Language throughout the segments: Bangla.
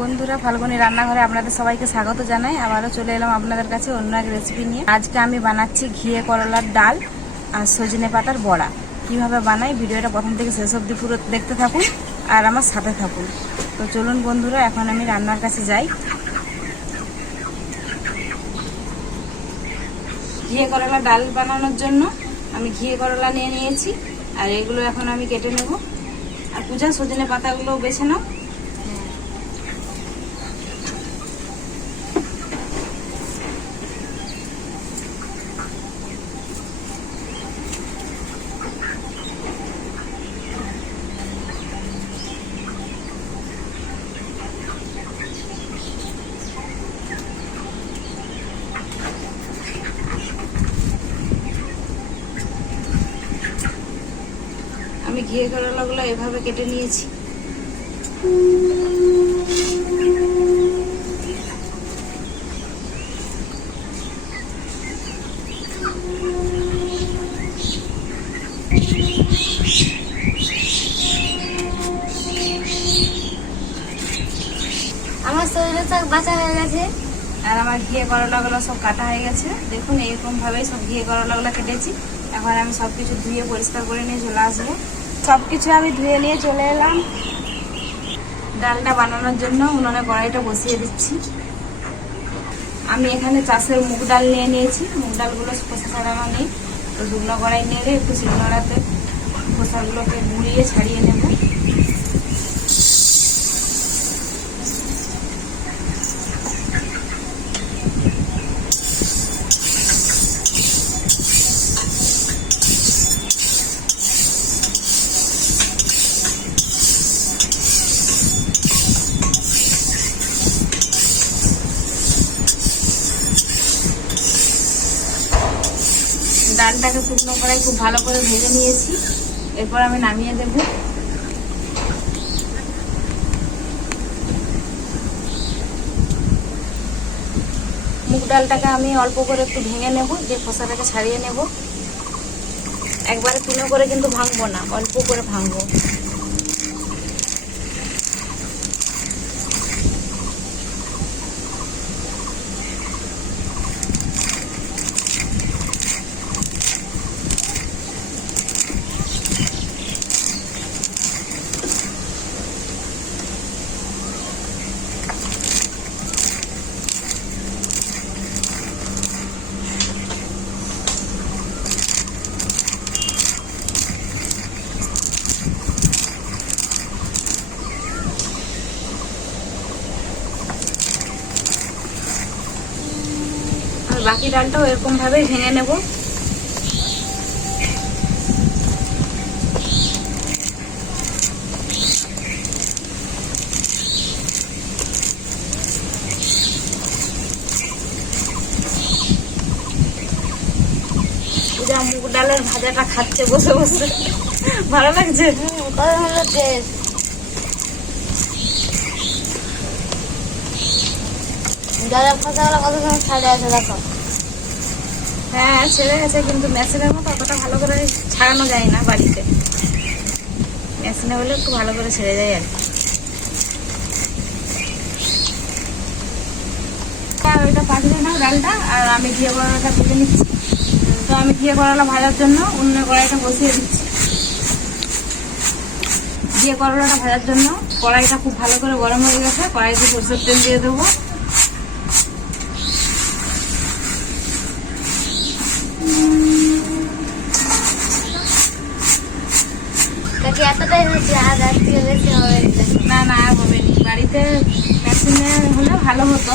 বন্ধুরা, ফাল্গুনি রান্নাঘরে আপনাদের সবাইকে স্বাগত জানাই। আবারও চলে এলাম আপনাদের কাছে অন্য এক রেসিপি নিয়ে। আজকে আমি বানাচ্ছি ঘিয়ে করলার ডাল আর সজনে পাতার বড়া। কিভাবে বানাই ভিডিওটা প্রথম থেকে শেষ অবধি পুরো দেখতে থাকুন আর আমার সাথে থাকুন। তো চলুন বন্ধুরা, এখন আমি রান্নার কাছে যাই। ঘিয়ে করলা ডাল বানানোর জন্য আমি ঘিয়ে করলা নিয়ে নিয়েছি, আর এগুলো এখন আমি কেটে নেব। আর পূজা সজনে পাতাগুলো বেছে নাও। আমি ঘিয়ে করলাগুলো এভাবে কেটে নিয়েছি। আমার সজনে শাক বাছা হয়ে গেছে আর আমার ঘিয়ে করলাগুলো সব কাটা হয়ে গেছে। দেখুন এরকম ভাবেই সব ঘিয়ে করলাগুলো কেটেছি। এখন আমি সবকিছু ধুয়ে পরিষ্কার করে নিয়ে চলে আসবো। সবকিছু আমি ধুয়ে নিয়ে চলে এলাম। ডালটা বানানোর জন্য উনুনে কড়াইটা বসিয়ে দিচ্ছি। আমি এখানে চাষের মুগ ডাল নিয়ে নিয়েছি। মুগ ডালগুলো খোসা ছাড়ানো নেই, তো শুকনো কড়াই নেড়ে একটু শিলনোড়াতে খোসাগুলোকে গুঁড়িয়ে ছাড়িয়ে নেব। ডালটাকে শুকনো কড়াই খুব ভালো করে ভেজে নিয়েছি। এরপর আমি নামিয়ে দেব। মুগ ডালটাকে আমি অল্প করে একটু ভেঙে নেব, দিয়ে খোসাটাকে ছাড়িয়ে নেব। একবারে তুলো করে কিন্তু ভাঙবো না, অল্প করে ভাঙবো। আর বাকি ডালটাও এরকম ভাবে ভেঙে নেব। পূজা মুগ ডালের ভাজাটা খাচ্ছে বসে বসে, ভালো লাগছে। কত সুন্দর টেস্ট। ডালের খোসাগুলো কত সুন্দর ছাড়ে আছে দেখো। হ্যাঁ ছেড়ে গেছে, কিন্তু মেশিনের মতো অতটা ভালো করে ছাড়ানো যায় না বাড়িতে। মেশিনে হলে একটু ভালো করে ছেড়ে যায় আর কি। আর ওইটা পাঠিয়ে নাও ডালটা, আর আমি ঘিয়ে করলাটা ভেজে নিচ্ছি। তো আমি ঘিয়ে করলা ভাজার জন্য উনুনে কড়াইটা বসিয়ে দিচ্ছি। ঘিয়ে করলাটা ভাজার জন্য কড়াইটা খুব ভালো করে গরম হয়ে গেছে। কড়াইতে সরষের তেল দিয়ে দেবো। এতটাই হচ্ছে, আর রাত থেকে বেশি হবে না না, আর হবে না। বাড়িতে মেশিনে হলে ভালো হতো,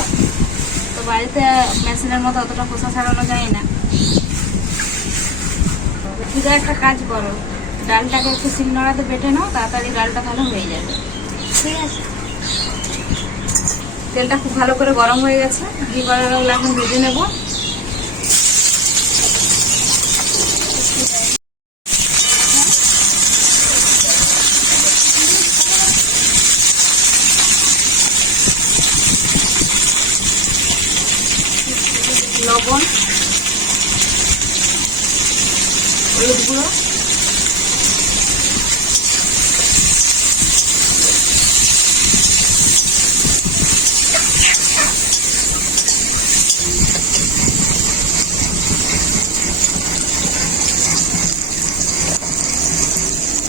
তো বাড়িতে মেশিনের মতো অতটা খোসা ছাড়ানো যায় না। পূজা একটা কাজ করো, ডালটাকে একটু শিলনোড়াতে বেটে নাও, তাড়াতাড়ি ডালটা তাহলে হয়ে যাবে। ঠিক আছে। তেলটা খুব ভালো করে গরম হয়ে গেছে। ঘি করলাগুলো এখন ভেজে নেব। লবণ, হলুদ গুঁড়ো,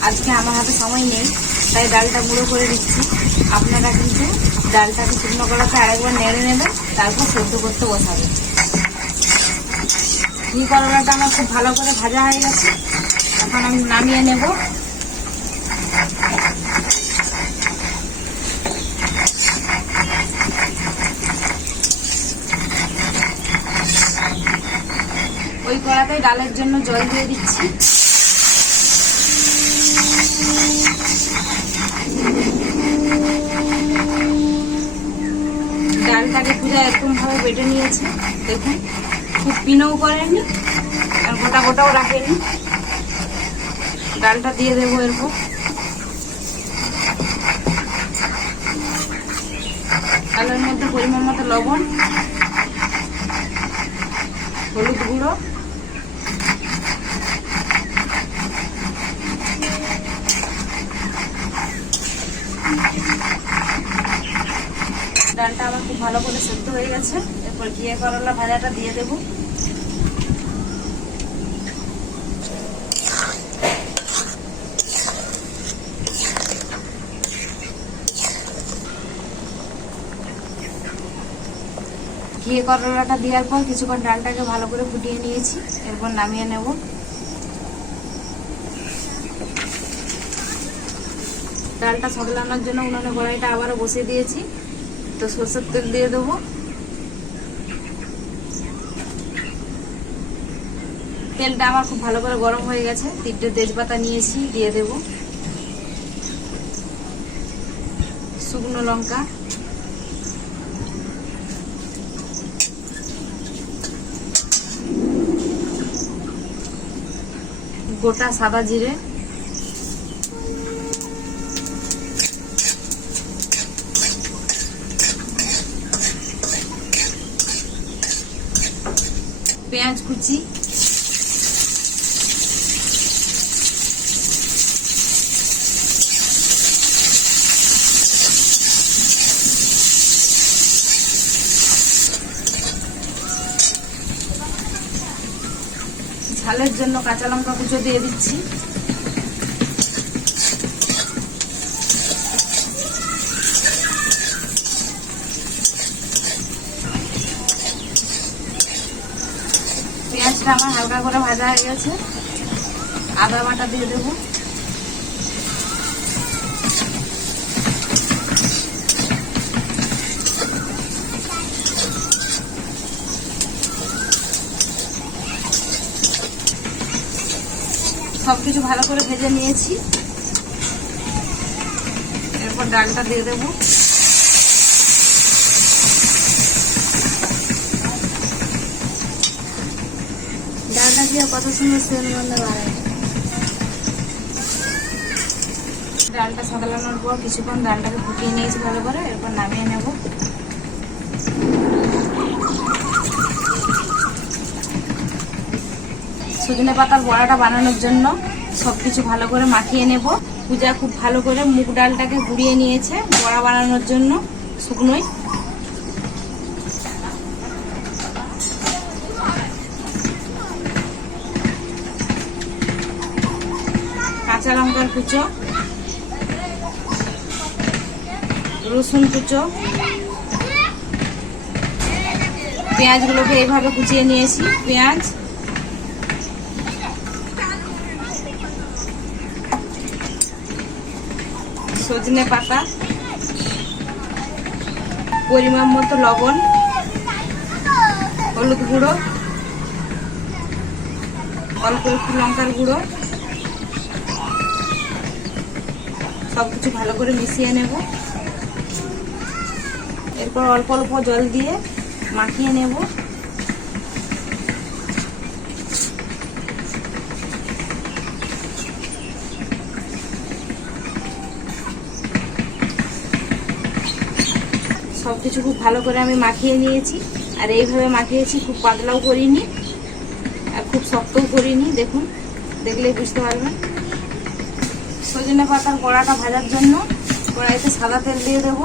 আজকে আমার হাতে সময় নেই, তাই ডালটা গুঁড়ো করে দিচ্ছি। আপনারা কিন্তু ডালটাকে শুকনো করাতে আরেকবার নেড়ে নেবেন, তারপর সেদ্ধ করতে বসাবেন। ঘি করলাটা আমার খুব ভালো করে ভাজা হয়ে গেছে, এখন আমি নামিয়ে নেব। ওই কড়াতেই ডালের জন্য জল দিয়ে দিচ্ছি। ডালটাকে পুরো এরকম ভাবে বেটে নিয়েছে, দেখুন খুব পিনও করেনি আর গোটা গোটাও রাখেনি। ডালটা দিয়ে দেবো এরপর। ডালের মধ্যে পরিমাণ মতো লবণ, হলুদ গুঁড়ো, ডালটা আমার খুব ভালো করে সেদ্ধ হয়ে গেছে। এরপর ঘিয়ে করলা ভাজাটা দিয়ে দেবো। ঘিয়ে করলাটা দেওয়ার পর কিছুক্ষণ ডালটাকে ভালো করে ফুটিয়ে নিয়েছি, এরপর নামিয়ে নেব। ডালটা সদলানোর জন্য উনুনে কড়াইটা আবারও বসিয়ে দিয়েছি, তো সরষের তেল দিয়ে দেবো। তেলটা আমার খুব ভালো করে গরম হয়ে গেছে, 3টে তেজপাতা নিয়েছি, দিয়ে দেব। শুকনো লঙ্কা, গোটা সাদা জিরে, পেঁয়াজ কুচি, ঝালের জন্য কাঁচা লঙ্কা কুচো দিয়ে দিচ্ছি। পেঁয়াজটা আমার হালকা করে ভাজা হয়ে গেছে, আদা বাটা দিয়ে দেবো। সবকিছু ভালো করে ভেজে নিয়েছি, এরপর ডালটা দিয়ে দেবো। ডালটা দিয়ে কত সুন্দর সেল গন্ধ বাড়ায়। ডালটা সাদলানোর পর কিছুক্ষণ ডালটাকে ফুটিয়ে নিয়েছি ভালো করে, এরপর নামিয়ে নেব। সজনে পাতার বড়াটা বানানোর জন্য সবকিছু ভালো করে মাখিয়ে নেব। পূজা খুব ভালো করে মুগ ডালটাকে গুঁড়িয়ে নিয়েছে বড়া বানানোর জন্য শুকনোই। কাঁচা লঙ্কার কুচো, রসুন কুচো, পেঁয়াজগুলোকে এইভাবে কুচিয়ে নিয়েছি। পেঁয়াজ, সজনে পাতা, পরিমাণ মতো লবণ, হলুদ গুঁড়ো, অল্প একটু লঙ্কার গুঁড়ো, সবকিছু ভালো করে মিশিয়ে নেব। এরপর অল্প অল্প জল দিয়ে মাখিয়ে নেব। সবকিছু খুব ভালো করে আমি মাখিয়ে নিয়েছি, আর এইভাবে মাখিয়েছি, খুব পাতলাও করিনি আর খুব শক্তও করিনি। দেখুন, দেখলেই বুঝতে পারবেন। সজনে পাতার বড়াটা ভাজার জন্য কড়াইতে সাদা তেল দিয়ে দেব।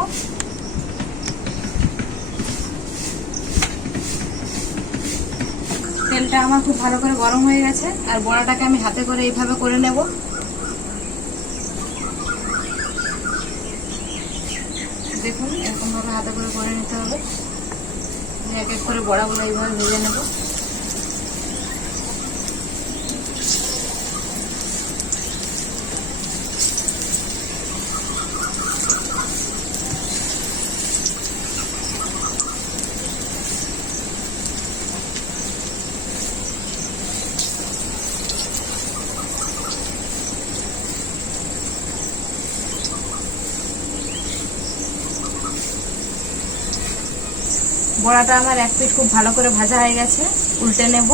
তেলটা আমার খুব ভালো করে গরম হয়ে গেছে, আর বড়াটাকে আমি হাতে করে এইভাবে করে নেব। দেখুন এরকম ভাবে হাতে করে নিতে হবে। এক এক করে বড়াগুলো এইভাবে ভেজে নেব। বড়াটা আমার এক পিঠ খুব ভালো করে ভাজা হয়ে গেছে, উল্টে নেব।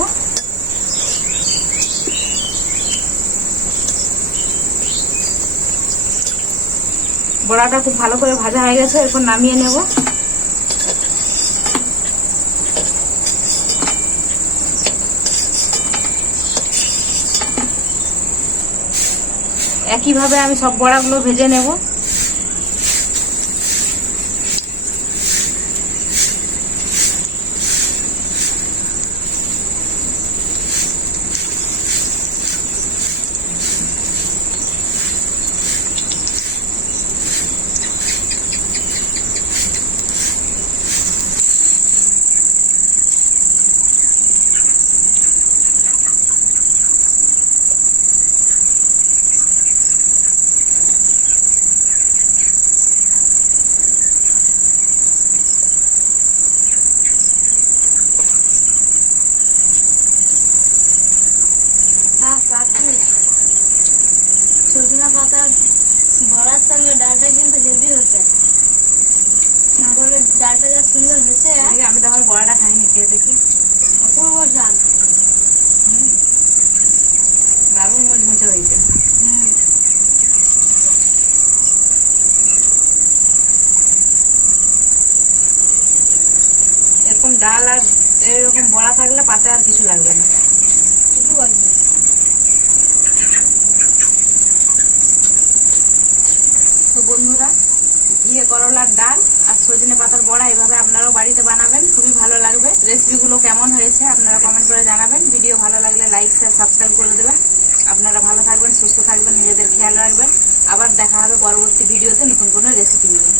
বড়াটা খুব ভালো করে ভাজা হয়ে গেছে, এরপর নামিয়ে নেব। একইভাবে আমি সব বড়াগুলো ভেজে নেব। সজনা পাতার বড়ার সঙ্গে ডালটা কিন্তু হেভি হচ্ছে। তাহলে ডালটা যা সুন্দর হয়েছে। আমি তো আমার বড়াটা খাইনি, খেয়ে দেখি। অপূর্ব স্বাদ। দারুণ মুচমুচে হয়েছে। এরকম ডাল আর এরকম বড়া থাকলে পাতে আর কিছু লাগবে না। কিছু বলছে তো বন্ধুরা, ঘিয়ে করলার ডাল আর সজনে পাতার বড়া এভাবে আপনারাও বাড়িতে বানাবেন, খুবই ভালো লাগবে। রেসিপিগুলো কেমন হয়েছে আপনারা কমেন্ট করে জানাবেন। ভিডিও ভালো লাগলে লাইক শেয়ার সাবস্ক্রাইব করে দেবেন। আপনারা ভালো থাকবেন, সুস্থ থাকবেন, নিজেদের খেয়াল রাখবেন। আবার দেখা হবে পরবর্তী ভিডিওতে নতুন কোনো রেসিপি নিয়ে।